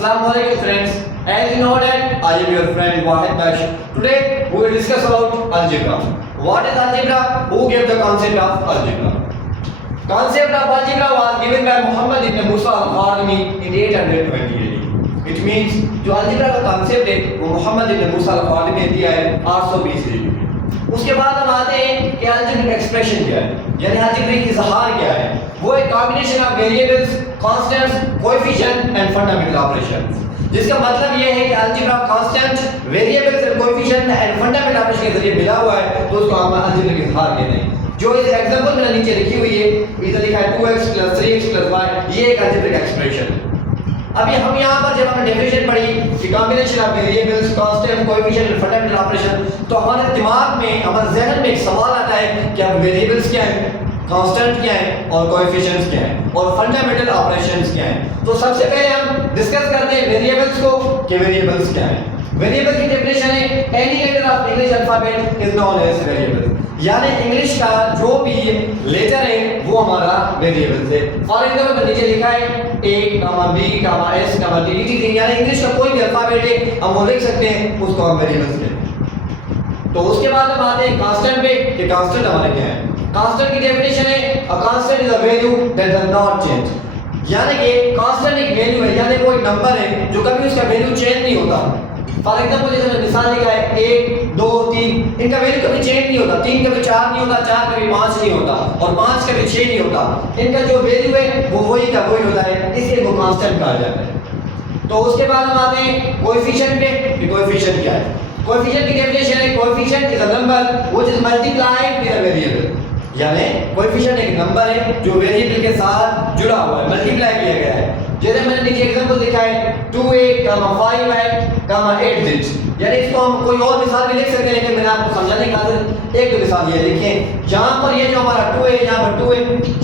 Assalamualaikum friends. As you know that I am your friend Wahid Bash. Today we will discuss about algebra. What is algebra? Who gave the concept of algebra? Concept of algebra was given by Muhammad ibn Musa al-Kharimi in 820 AD. It means जो algebra का concept है वो मोहम्मद इब्न मूसा अल-ख़ारिमी ने दिया है 820 ईस्वी में। उसके बाद हम आते हैं कि algebraic expression क्या है, यानी algebraic इज़हार क्या है। वो एक combination of variables, constants, coefficient and fundamental operations। जिसका मतलब ये है कि algebra constant, variables and coefficient and fundamental operation के जरिए मिला हुआ है, तो उसको हम अलजेब्रिक इज़हार कहते हैं। जो इस एग्जांपल मैंने नीचे लिखी हुई है, इधर लिखा है 2x 3x y, ये एक अलजेब्रिक एक्सप्रेशन है। अभी हम यहाँ पर जब हमने डेफिनेशन पढ़ी कि combination of variables, constant, coefficient and fundamental operation, तो हमारे दिमाग में, हमारे ज़हन में एक सवाल आता है कि अब वेरिएबल्स क्या है, कांस्टेंट क्या है और कोएफिशिएंट्स क्या है और फंडामेंटल ऑपरेशंस क्या है। तो सबसे पहले हम डिस्कस करते हैं वेरिएबल्स को कि वेरिएबल्स क्या है। वेरिएबल की डेफिनेशन है any letter of English alphabet is known as variable, यानी इंग्लिश का जो भी लेटर है वो हमारा वेरिएबल है। फॉर एग्जांपल नीचे लिखा है a, b, s, d, यानी इंग्लिश का कोई भी अल्फाबेट है हम वो लिख सकते हैं, उसको हम वेरिएबल्स कहते हैं। तो उसके बाद हम आते हैं कांस्टेंट पे कि कांस्टेंट हमारे क्या है। कांस्टेंट की डेफिनेशन है a constant is a value that does not change, यानी कि कांस्टेंट एक वैल्यू है, यानी वो एक नंबर है जो कभी उसका वैल्यू चेंज नहीं होता। फॉर एग्जांपल जैसे मैंने मिसाल लिखा है 1 2 3, इनका वैल्यू कभी चेंज नहीं होता। 3 कभी 4 नहीं होता, 4 कभी 5 नहीं होता और 5 कभी 6 नहीं होता। इनका जो वैल्यू है वो वही का वही होता है, इसलिए वो कांस्टेंट कहा जाता है। तो उसके बाद हम आते हैं कोएफिशिएंट पे कि कोएफिशिएंट क्या है। कोएफिशिएंट की डेफिनेशन है coefficient is a number which is multiplied with a variable, यानी कोएफिशिएंट एक नंबर है जो वेरिएबल के साथ जुड़ा हुआ है, मल्टीप्लाई किया गया है। जैसे मैंने नीचे एग्जांपल दिखा है 2a, 5a, 8z, यानी इसको हम कोई और मिसाल भी लिख सकते हैं, लेकिन मैंने आपको समझाने के खातिर एक दो मिसाल ये लिखें। जहां पर ये जो हमारा 2 है, यहाँ पर 2 है,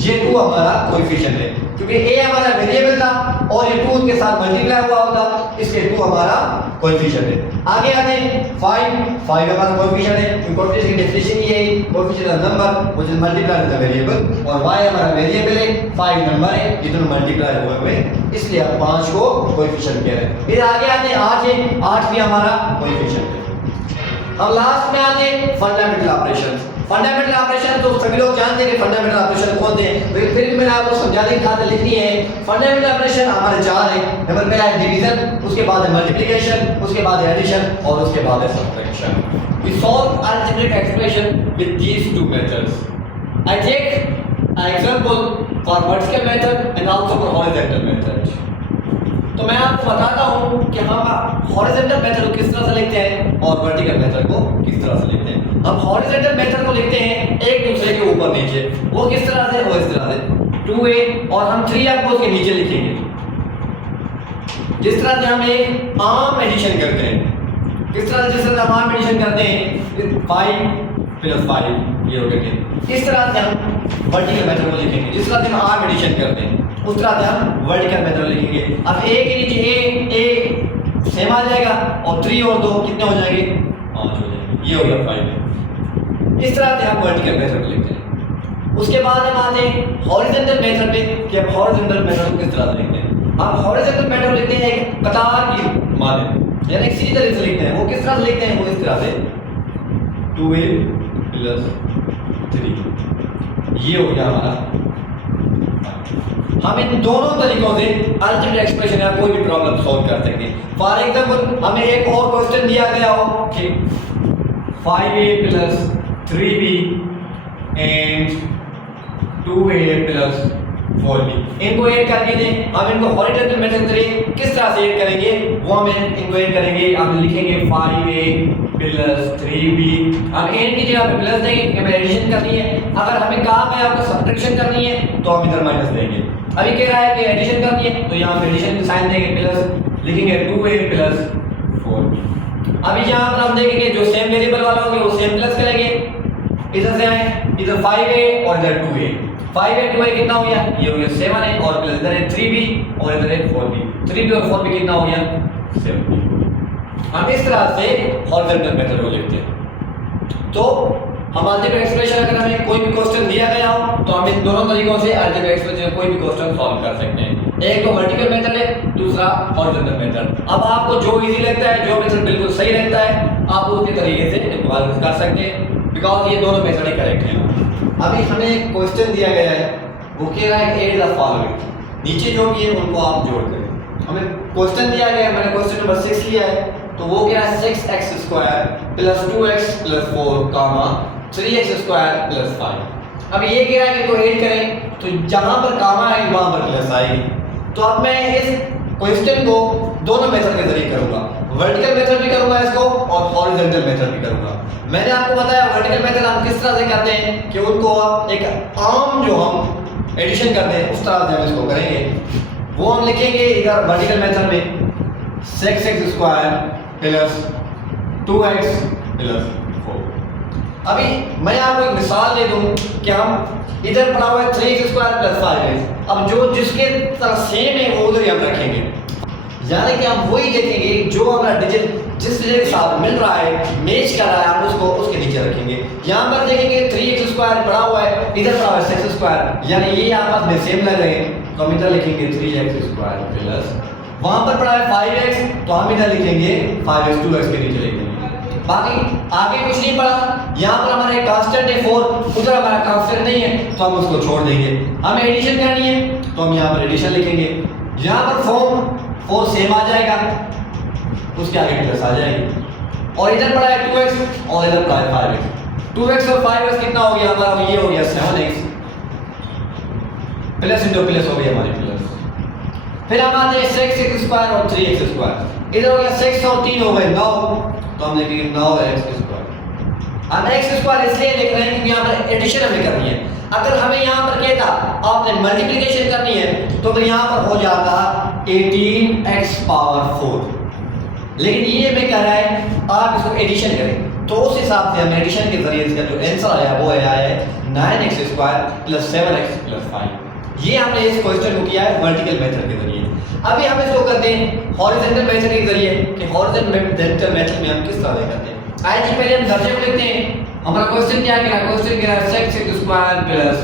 ये 2 हमारा कोएफिशिएंट है, क्योंकि a हमारा वेरिएबल था और ये 2 उसके साथ मल्टीप्लाई हुआ होता, इसलिए 2 हमारा कोएफिशिएंट है। आगे आते हैं 5 हमारा कोएफिशिएंट है। कोएफिशिएंट की डेफिनेशन ये है coefficient is a number which is multiplied with a variable, और y हमारा वेरिएबल है, 5 नंबर है, ये दोनों मल्टीप्लाई हुए हुए, इसलिए हम 5 को कोएफिशिएंट कह रहे हैं। फिर आगे आते हैं 8 है, 8 भी हमारा कोएफिशिएंट है। हम लास्ट में आते हैं फंडामेंटल ऑपरेशंस। फंडामेंटल ऑपरेशन तो सभी लोग जानते हैं कि फंडामेंटल ऑपरेशन कौन है, लेकिन फिर भी मैंने आपको समझाने की खातिर लिखनी है। फंडामेंटल ऑपरेशन हमारे 4 है। नंबर पहला है डिवीजन, उसके बाद है मल्टीप्लिकेशन, उसके बाद है एडिशन और उसके बाद है subtraction. We solve algebraic expression with these two methods. I take an example for vertical method and also for horizontal method। तो मैं आपको बताता हूँ कि हम हॉरिजॉन्टल मेथड को किस तरह से लिखते हैं और वर्टिकल मेथड को किस तरह से लिखते हैं। हम हॉरिजॉन्टल मेथड को लिखते हैं एक दूसरे के ऊपर नीचे, वो किस तरह से, वो इस तरह से 2a और हम 3 उसके नीचे लिखेंगे। जिस तरह से हम एक आम एडिशन करते हैं, जिस तरह से हम आम एडिशन करते हैं 5 + 5 ये हो गया, इस तरह से हम वर्टिकल मेथड को लिखेंगे। जिस तरह से हम आर्म एडिशन करते हैं उस तरह से हम वर्टिकल मेथड लिखेंगे। अब a के नीचे a सेम आ जाएगा और 3 और 2 कितने हो जाएंगे, 5 हो जाएंगे, ये हो गया 5। इस तरह से हम वर्टिकल मेथड लिखते हैं। उसके बाद हम आते हैं हॉरिजॉन्टल मेथड पे कि हम हॉरिजॉन्टल मेथड को किस तरह से लिखते हैं। हम हॉरिजॉन्टल मेथड लिखते हैं एक कतार की माने, यानी सीधी तरह से लिखते हैं। वो किस तरह से लिखते हैं, वो इस तरह से 2a + 3, ये हो गया हमारा। हम इन दोनों तरीकों से अलजेब्रिक एक्सप्रेशन या कोई भी प्रॉब्लम सॉल्व कर सकते हैं। फॉर एग्जांपल हमें एक और क्वेश्चन दिया गया हो कि 5a + 3b and 2a + 4b, इनको ऐड करके दें। हम इनको हॉरिजॉन्टल मेथड से किस तरह से ऐड करेंगे, वो हम इनको ऐड करेंगे। हम लिखेंगे 5a + 3b, हम n की जगह पे प्लस देंगे, हमें एडिशन करनी है। अगर हमें कहा गया आपको सब्ट्रैक्शन करनी है तो हम इधर माइनस देंगे। अभी कह रहा है कि एडिशन करनी है तो यहाँ पे एडिशन का साइन देंगे, प्लस लिखेंगे 2a + 4b। अभी यहाँ पर हम देखेंगे जो सेम वेरिएबल वाला होंगे वो सेम प्लस करेंगे, इधर से आए, इधर 5a और इधर 2a। 5a 2a कितना हो गया, ये हो गया 7 है, और प्लस इधर है 3b और इधर है 4b। 3b और 4b कितना हो गया, 7b। हम इस तरह से हॉरिजॉन्टल मेथड को लिखते हैं। तो हम अलजेब्रिक एक्सप्रेशन अगर हमें कोई भी क्वेश्चन दिया गया हो तो हम इन दोनों तरीकों से अलजेब्रिक एक्सप्रेशन कोई भी क्वेश्चन सॉल्व कर सकते हैं। एक तो वर्टिकल मेथड है, दूसरा हॉरिजॉन्टल मेथड। अब आपको जो इजी लगता है, जो मेथड बिल्कुल सही लगता है, आप उसके तरीके से इस्तेमाल कर सकते हैं, बिकॉज ये दोनों मेथड ही करेक्ट हैं। अभी हमें एक क्वेश्चन दिया गया है, वो कह रहा है एड द फॉलोइंग, नीचे जो भी है उनको आप जोड़ करें। हमें क्वेश्चन दिया गया है, मैंने क्वेश्चन नंबर 6 लिया है, तो वो क्या है 6x² प्लस 2x प्लस 4 कामा 3x² प्लस 5। अब ये कह रहा है कि इनको ऐड करें, तो जहां पर कामा है वहां पर प्लस आएगी। तो अब मैं इस क्वेश्चन को दोनों मेथड के जरिए करूंगा, वर्टिकल मेथड भी करूंगा इसको और हॉरिजॉन्टल मेथड भी करूंगा। मैंने आपको बताया वर्टिकल मेथड हम किस तरह से करते हैं कि उनको एक आम जो हम एडिशन करते हैं उस तरह से हम इसको करेंगे। वो हम लिखेंगे इधर वर्टिकल मेथड में 6x² प्लस 2x प्लस 4। अभी मैं आपको एक मिसाल दे दूं कि हम इधर पढ़ा हुआ है 3x² प्लस 5x, अब जो जिसके तरह सेम है वो उधर ही हम रखेंगे, यानी कि हम वही देखेंगे जो हमारा डिजिट जिस डिजिट के साथ मिल रहा है, मैच कर रहा है, हम उसको उसके नीचे रखेंगे। यहाँ पर देखेंगे 3x² पढ़ा हुआ है, इधर पढ़ा हुआ है 6x², यानी ये आपस में सेम लग रहे हैं, तो हम इधर लिखेंगे 3x² प्लस, वहां पर पढ़ा है 5x, तो हम इधर लिखेंगे 5x 2x के नीचे लिखेंगे। बाकी आगे कुछ नहीं पढ़ा, यहाँ पर हमारा एक कांस्टेंट है 4, उधर हमारा कांस्टेंट नहीं है, तो हम उसको छोड़ देंगे। हमें एडिशन करनी है, तो हम यहाँ पर एडिशन लिखेंगे। यहाँ पर फॉर्म 4 सेम आ जाएगा, उसके आगे प्लस आ जाएगी, और इधर पढ़ा है 2x और इधर पढ़ा है 5x। 2x और 5x कितना हो गया हमारा, ये हो गया 7x, प्लस इंटू प्लस हो गया हमारे प्लस। फिर हम आते हैं 6x² और 3x², इधर हो गया 6 और 3 हो गए 9, तो हम लिखेंगे 9x²। हम x² इसलिए लिख रहे हैं क्योंकि यहाँ पर एडिशन हमें करनी है। अगर हमें यहाँ पर कहता आपने मल्टीप्लिकेशन करनी है, तो फिर यहाँ पर हो जाता 18x⁴, लेकिन ये हमें कह रहा है आप इसको एडिशन करें, तो उस हिसाब से हम एडिशन के जरिए इसका जो आंसर आया वो आया है 9x² प्लस 7x प्लस 5। ये हमने इस क्वेश्चन को किया है वर्टिकल मेथड के जरिए। अभी हम इसको करते हैं हॉरिजॉन्टल मेथड के जरिए कि हॉरिजॉन्टल मेथड में हम किस तरह से करते हैं। आइए जी पहले हम दर्जे को लिखते हैं। हमारा क्वेश्चन क्या है, क्वेश्चन क्या है 6x² प्लस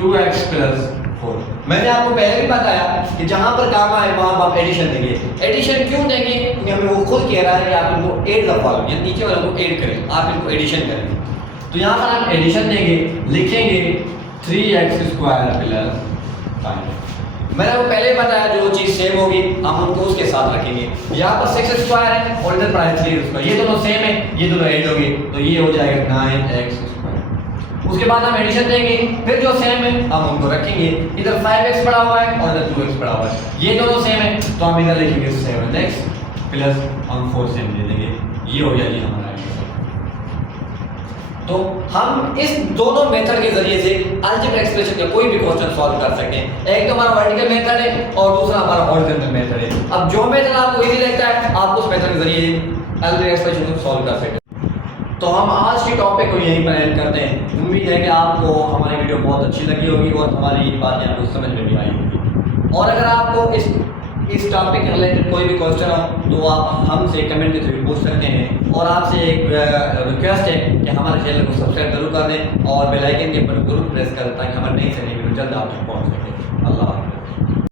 2x प्लस 4। मैंने आपको पहले भी बताया कि जहां पर कामा है वहां आप एडिशन देंगे। एडिशन क्यों देंगे, क्योंकि हमें वो खुद कह रहा है कि आप इनको ऐड द फॉलोइंग, यानी नीचे वाले को ऐड करें, आप इनको एडिशन करें। तो यहां पर हम एडिशन देंगे, लिखेंगे 3x² प्लस 5। मैंने आपको पहले बताया जो चीज सेम होगी हम उनको उसके साथ रखेंगे। यहाँ पर 6x² है और इधर पर 3x², ये दोनों सेम है, ये दोनों ऐड होंगे, तो ये हो जाएगा 9x²। उसके बाद हम एडिशन देंगे, फिर जो सेम है हम उनको रखेंगे। इधर 5x पड़ा हुआ है और इधर 2x पड़ा हुआ है, ये दोनों सेम है, तो हम इधर लिखेंगे 7x प्लस हम 4 सेम दे देंगे। ये हो गया जी हमारा आंसर। तो हम इस दोनों मेथड के जरिए से अलजेब्रा एक्सप्रेशन का कोई भी क्वेश्चन सॉल्व कर सकते हैं। एक तो हमारा वर्टिकल मेथड है और दूसरा हमारा हॉरिजॉन्टल मेथड है। अब जो मेथड आपको इजी लगता है आप उस मेथड के जरिए अलजेब्रा एक्सप्रेशन को सॉल्व कर सकते हैं। तो हम आज के टॉपिक को यहीं पर एंड करते हैं। उम्मीद है कि आपको हमारी वीडियो बहुत अच्छी लगी होगी और हमारी बातें आपको समझ में भी आई होगी। और अगर आपको इस टॉपिक के रिलेटेड कोई भी क्वेश्चन हो तो आप हमसे कमेंट के थ्रू पूछ सकते हैं। और आपसे एक रिक्वेस्ट है कि हमारे चैनल को सब्सक्राइब जरूर कर दें और बेल आइकन के ऊपर जरूर प्रेस करें ताकि हमारे नई से नई वीडियो जल्द आप तक पहुँच सके। अल्लाह।